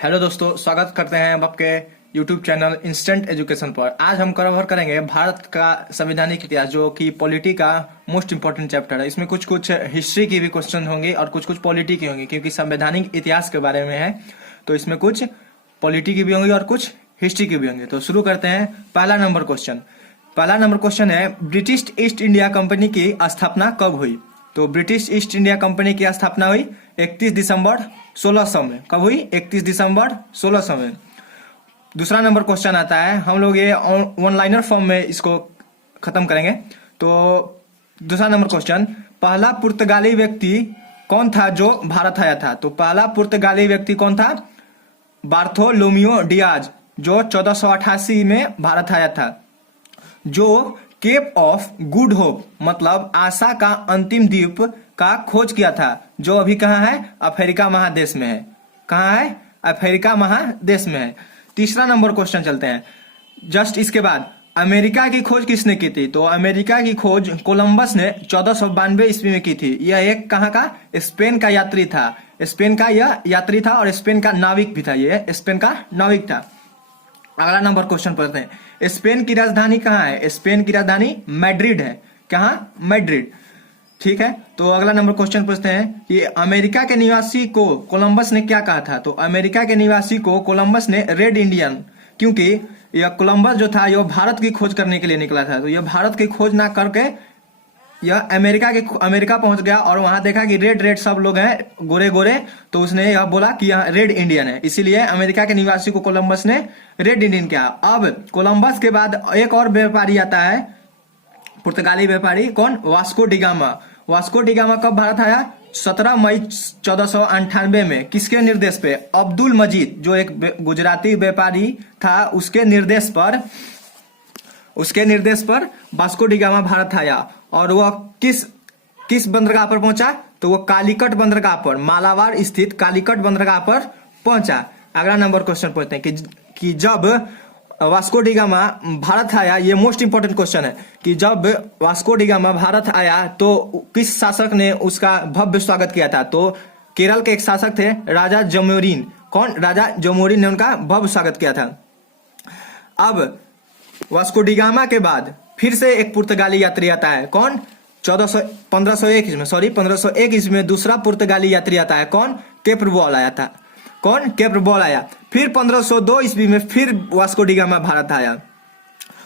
Hello दोस्तों, स्वागत करते हैं हम आपके यूट्यूब चैनल इंस्टेंट एजुकेशन पर। आज हम कवर करेंगे भारत का संवैधानिक इतिहास, जो कि पॉलिटी का मोस्ट इंपोर्टेंट चैप्टर है। इसमें कुछ कुछ हिस्ट्री की भी क्वेश्चन होंगे और कुछ कुछ पॉलिटी की होंगी, क्योंकि संवैधानिक इतिहास के बारे में है तो इसमें कुछ पॉलिटी की भी होंगी और कुछ हिस्ट्री की भी होंगी। तो शुरू करते हैं। पहला नंबर क्वेश्चन है, ब्रिटिश ईस्ट इंडिया कंपनी की स्थापना कब हुई? तो ब्रिटिश ईस्ट इंडिया कंपनी की स्थापना हुई 31 दिसंबर 1600 में। कब हुई? 31 दिसंबर 1600 में। दूसरा नंबर क्वेश्चन आता है, हम लोग ये वन लाइनर फॉर्म में इसको खत्म करेंगे। तो दूसरा नंबर क्वेश्चन, पहला पुर्तगाली व्यक्ति कौन था जो भारत आया था? तो पहला पुर्तगाली व्यक्ति कौन था? बार्थोलोमियो डियाज, जो 1488 में भारत आया था, जो केप ऑफ गुड होप मतलब आशा का अंतिम द्वीप का खोज किया था, जो अभी कहाँ है? अफ्रीका महादेश में है। कहाँ है? अफ्रीका महादेश में है। तीसरा नंबर क्वेश्चन चलते हैं। जस्ट इसके बाद, अमेरिका की खोज किसने की थी? तो अमेरिका की खोज कोलंबस ने 1492 ईस्वी में की थी। यह एक कहाँ का? स्पेन का यात्री था। स्पेन का यह यात्री था और स्पेन का नाविक भी था। यह स्पेन का नाविक था। अगला नंबर क्वेश्चन पढ़ते हैं। स्पेन की राजधानी कहाँ है? स्पेन की राजधानी मैड्रिड है। कहाँ? मैड्रिड। ठीक है। तो अगला नंबर क्वेश्चन पूछते हैं कि अमेरिका के निवासी को कोलंबस ने क्या कहा था? तो अमेरिका के निवासी को कोलंबस ने रेड इंडियन, क्योंकि यह कोलंबस जो था यह भारत की खोज करने के लिए निकला था। तो यह भारत की खोज ना करके यह अमेरिका पहुंच गया और वहां देखा कि रेड सब लोग हैं, गोरे गोरे, तो उसने यह बोला कि यह रेड इंडियन है। इसीलिए अमेरिका के निवासी को कोलंबस ने रेड इंडियन किया। अब कोलंबस के बाद एक और व्यापारी आता है, पुर्तगाली व्यापारी। कौन? Vasco da Gama. वास्को डिगामा कब भारत आया? 17 मई 1498 में। किसके निर्देश पे? अब्दुल मजीद, जो एक गुजराती व्यापारी था, उसके निर्देश पर वास्को डिगामा भारत आया। और वह किस बंदरगाह पर पहुंचा? तो वह कालीकट बंदरगाह पर, मालाबार स्थित कालीकट बंदरगाह पर पहुंचा। अगला नंबर क्वेश्चन पूछते हैं कि जब वास्को डिगामा भारत आया, ये मोस्ट इंपोर्टेंट क्वेश्चन है, कि जब वास्को डिगामा भारत आया तो किस शासक ने उसका भव्य स्वागत किया था? तो केरल के एक शासक थे, राजा जमोरिन। कौन? राजा जमोरिन ने उनका भव्य स्वागत किया था। अब वास्को डिगामा के बाद फिर से एक पुर्तगाली यात्री आता है। कौन? 1501 ईस्वी में दूसरा पुर्तगाली यात्री आता है। कौन? कैप्रोबॉल आया था। कौन? कैप्रोबॉल आया। फिर 1502 ईस्वी में फिर वास्को डिगामा भारत आया।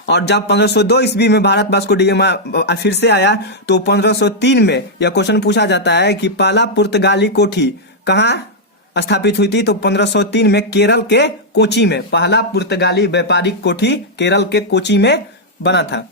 और जब 1502 ईस्वी में भारत वास्को डिगामा फिर से आया तो 1503 में यह क्वेश्चन पूछा जाता है कि पहला पुर्तगाली कोठी कहाँ स्थापित हुई थी? तो 1503 में केरल के कोची में पहला पुर्तगाली व्यापारिक कोठी केरल के कोची में बना था।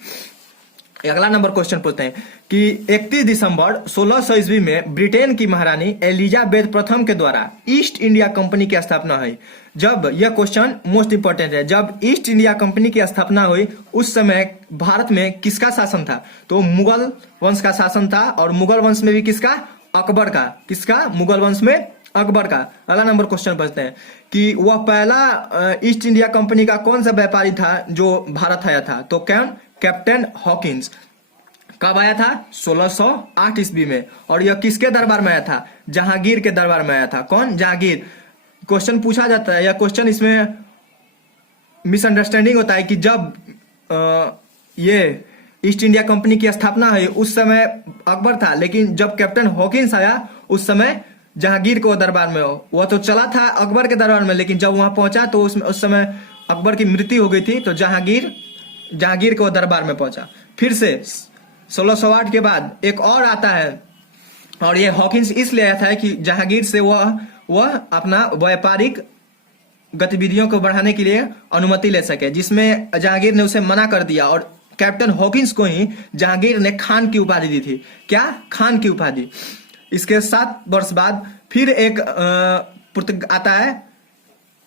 अगला नंबर क्वेश्चन पूछते हैं कि 31 दिसंबर 1600 ईस्वी में ब्रिटेन की महारानी एलिजाबेथ प्रथम के द्वारा ईस्ट इंडिया कंपनी की स्थापना हुई। जब यह क्वेश्चन मोस्ट इंपोर्टेंट है, जब ईस्ट इंडिया कंपनी की स्थापना हुई उस समय भारत में किसका शासन था? तो मुगल वंश का शासन था। और मुगल वंश में भी किसका? अकबर का। किसका? मुगल वंश में अकबर का। अगला नंबर क्वेश्चन पूछते हैं कि वह पहला ईस्ट इंडिया कंपनी का कौन सा व्यापारी था जो भारत आया था? तो कैप्टन हॉकिंस। कब आया था? 1608 ईस्वी में। और यह किसके दरबार में आया था? जहांगीर के दरबार में आया था। कौन? जहांगीर। क्वेश्चन पूछा जाता है, यह क्वेश्चन इसमें मिसअंडरस्टैंडिंग होता है कि जब ये ईस्ट इंडिया कंपनी की स्थापना हुई उस समय अकबर था, लेकिन जब कैप्टन हॉकिंस आया उस समय जहांगीर को दरबार में हो। वह तो चला था अकबर के दरबार में, लेकिन जब वहां पहुंचा तो उस समय अकबर की मृत्यु हो गई थी, तो जहांगीर को दरबार में पहुंचा। फिर से 1608 के बाद एक और आता है, और ये हॉकिंस इसलिए आया था कि जहांगीर से वह अपना व्यापारिक गतिविधियों को बढ़ाने के लिए अनुमति ले सके, जिसमें जहांगीर ने उसे मना कर दिया। और कैप्टन हॉकिंस को ही जहांगीर ने खान की उपाधि दी थी। क्या? खान की उपाधि। इसके 7 वर्ष बाद फिर एक आता है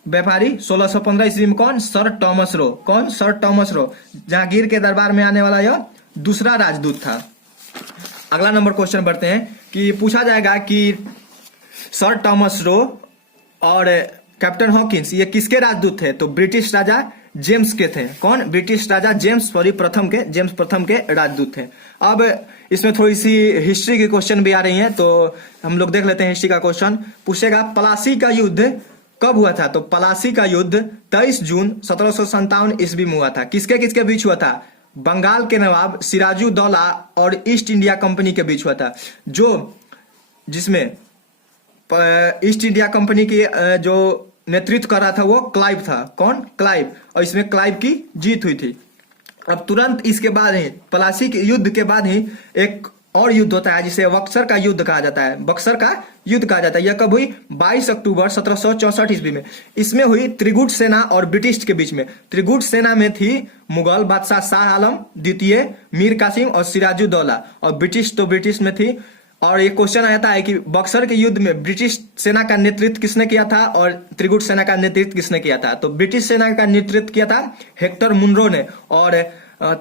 व्यापारी 1615 ईस्वी में। कौन? Sir Thomas Roe. कौन? सर टॉमस रो। जहांगीर के दरबार में आने वाला यह दूसरा राजदूत था। अगला नंबर क्वेश्चन बढ़ते हैं कि पूछा जाएगा कि सर टॉमस रो और कैप्टन हॉकिंस ये किसके राजदूत थे? तो ब्रिटिश राजा जेम्स के थे। कौन? ब्रिटिश राजा जेम्स प्रथम के राजदूत थे। अब इसमें थोड़ी सी हिस्ट्री की क्वेश्चन भी आ रही हैं, तो हम लोग देख लेते हैं। हिस्ट्री का क्वेश्चन पूछेगा, प्लासी का युद्ध कब हुआ था? तो प्लासी का युद्ध 23 जून 1757 ईस्वी में हुआ था। किसके किसके बीच हुआ था? बंगाल के नवाब सिराजुद्दौला और ईस्ट इंडिया कंपनी के बीच हुआ था, जिसमें ईस्ट इंडिया कंपनी की जो नेतृत्व कर रहा था वो क्लाइव था। कौन? क्लाइव। और इसमें क्लाइव की जीत हुई थी। अब तुरंत इसके बाद ही, प्लासी के युद्ध के बाद ही एक और युद्ध होता है जिसे बक्सर का युद्ध कहा जाता है। बक्सर का युद्ध कहा जाता है। यह कब हुई? 22 अक्टूबर 1764 ईस्वी में। इसमें हुई त्रिगुट सेना और ब्रिटिश के बीच में। त्रिगुट सेना में थी मुगल बादशाह शाह आलम द्वितीय, मीर कासिम और सिराजुद्दौला, और ब्रिटिश में थी। और ये क्वेश्चन आता है कि बक्सर के युद्ध में ब्रिटिश सेना का नेतृत्व किसने किया था और त्रिगुट सेना का नेतृत्व किसने किया था? तो ब्रिटिश सेना का नेतृत्व किया था हेक्टर मुनरो ने, और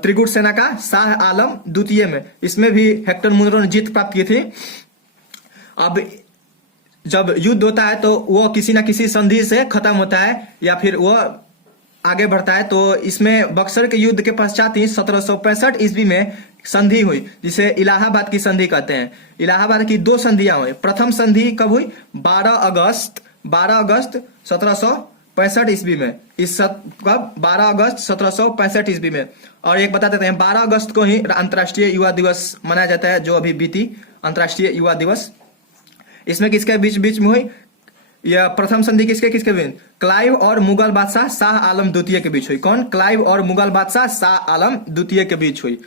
त्रिगुट सेना का शाह आलम द्वितीय में, इसमें भी हेक्टर मुनरो ने जीत प्राप्त की थी। अब जब युद्ध होता है तो वो किसी ना किसी संधि से खत्म होता है या फिर वो आगे बढ़ता है। तो इसमें बक्सर के युद्ध के पश्चात ही 1765 ईस्वी में संधि हुई, जिसे इलाहाबाद की संधि कहते हैं। इलाहाबाद की 2 संधियां हुई। प्रथम संधि कब हुई? 12 अगस्त 1765 ईस्वी में। कब? 12 अगस्त 1765 ईस्वी में। और एक बता देते हैं, 12 अगस्त को ही अंतर्राष्ट्रीय युवा दिवस मनाया जाता है, जो अभी बीती अंतर्राष्ट्रीय युवा दिवस। इसमें किसके बीच में हुई? यह प्रथम संधि किसके किसके बीच? क्लाइव और मुगल बादशाह शाह आलम द्वितीय के बीच हुई। कौन? क्लाइव और मुगल बादशाह शाह आलम द्वितीय के बीच हुई।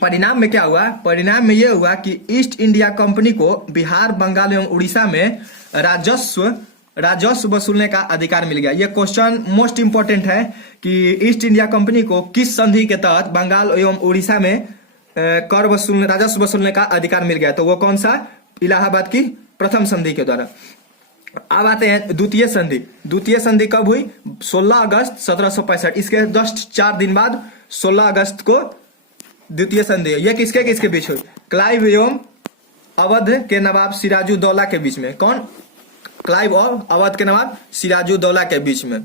परिणाम में क्या हुआ? परिणाम में यह हुआ कि ईस्ट इंडिया कंपनी को बिहार, बंगाल एवं उड़ीसा में राजस्व वसूलने का अधिकार मिल गया। यह क्वेश्चन मोस्ट इंपोर्टेंट है कि ईस्ट इंडिया कंपनी को किस संधि के तहत बंगाल एवं उड़ीसा में राजस्व वसूलने का अधिकार मिल गया? तो वो कौन सा? इलाहाबाद की प्रथम संधि के द्वारा। अब आते हैं द्वितीय संधि। द्वितीय संधि कब हुई? 16 अगस्त 1765। इसके जस्ट 4 दिन बाद 16 अगस्त को द्वितीय संधि। यह किसके किसके बीच हुई? क्लाइव एवं अवध के नवाब सिराजुद्दौला के बीच में। कौन? क्लाइव और अवध के नवाब सिराजुद्दौला के बीच में।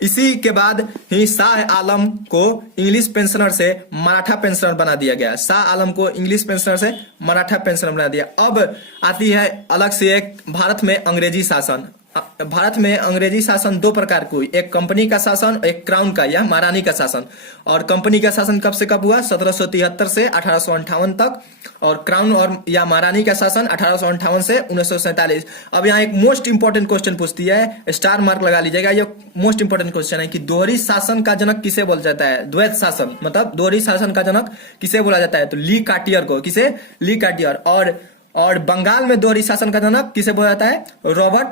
इसी के बाद ही शाह आलम को इंग्लिश पेंशनर से मराठा पेंशनर बना दिया गया। शाह आलम को इंग्लिश पेंशनर से मराठा पेंशनर बना दिया। अब आती है अलग से एक भारत में अंग्रेजी शासन। भारत में अंग्रेजी शासन 2 प्रकार को, एक कंपनी का शासन, एक क्राउन का या महारानी का शासन। और कंपनी का शासन कब से कब हुआ? 1773 से 1858 तक, और क्राउन और या महारानी का शासन 1858 से 1947। अब यहाँ एक मोस्ट इंपोर्टेंट क्वेश्चन पूछती है, स्टार मार्क लगा लीजिएगा। ये मोस्ट इंपोर्टेंट क्वेश्चन है कि दोहरी शासन का जनक किसे बोला जाता है? द्वैत शासन, मतलब दोहरी शासन का जनक किसे बोला जाता है? तो ली कार्टियर को। किसे? ली कार्टियर। और बंगाल में दोहरी शासन का जनक किसे बोला जाता है? रॉबर्ट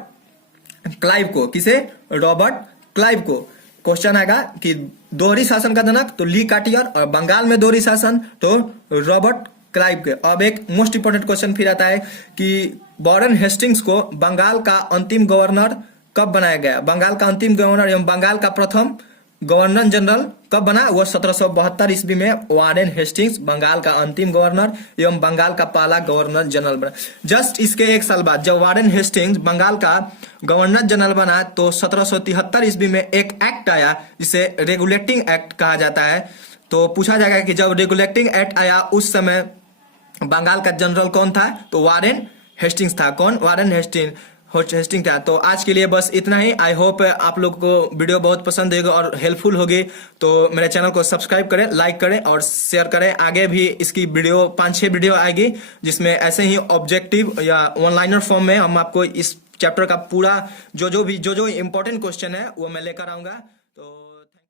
क्लाइव को। किसे? रॉबर्ट क्लाइव को। क्वेश्चन आएगा कि दोहरी शासन का जनक तो ली कार्टियर, और बंगाल में दोहरी शासन तो रॉबर्ट क्लाइव के। अब एक मोस्ट इंपोर्टेंट क्वेश्चन फिर आता है कि वॉरेन हेस्टिंग्स को बंगाल का अंतिम गवर्नर कब बनाया गया? बंगाल का अंतिम गवर्नर एवं बंगाल का प्रथम गवर्नर जनरल कब बना? वो 1772 ईस्वी में वॉरेन हेस्टिंग्स बंगाल का अंतिम गवर्नर एवं बंगाल का पहला गवर्नर जनरल बना। जस्ट इसके 1 साल बाद जब वॉरेन हेस्टिंग्स बंगाल का गवर्नर जनरल बना तो 1773 ईस्वी में एक एक्ट आया जिसे रेगुलेटिंग एक्ट कहा जाता है। तो पूछा जाएगा कि जब रेगुलेटिंग एक्ट आया उस समय बंगाल का जनरल कौन था? तो वॉरेन हेस्टिंग्स था। कौन? वॉरेन हेस्टिंग था। तो आज के लिए बस इतना ही। आई होप आप लोग को वीडियो बहुत पसंद होगी और हेल्पफुल होगी। तो मेरे चैनल को सब्सक्राइब करें, लाइक करें और शेयर करें। आगे भी इसकी वीडियो 5-6 वीडियो आएगी जिसमें ऐसे ही ऑब्जेक्टिव या ऑनलाइनर फॉर्म में हम आपको इस चैप्टर का पूरा जो इंपॉर्टेंट क्वेश्चन है वो मैं लेकर आऊंगा। तो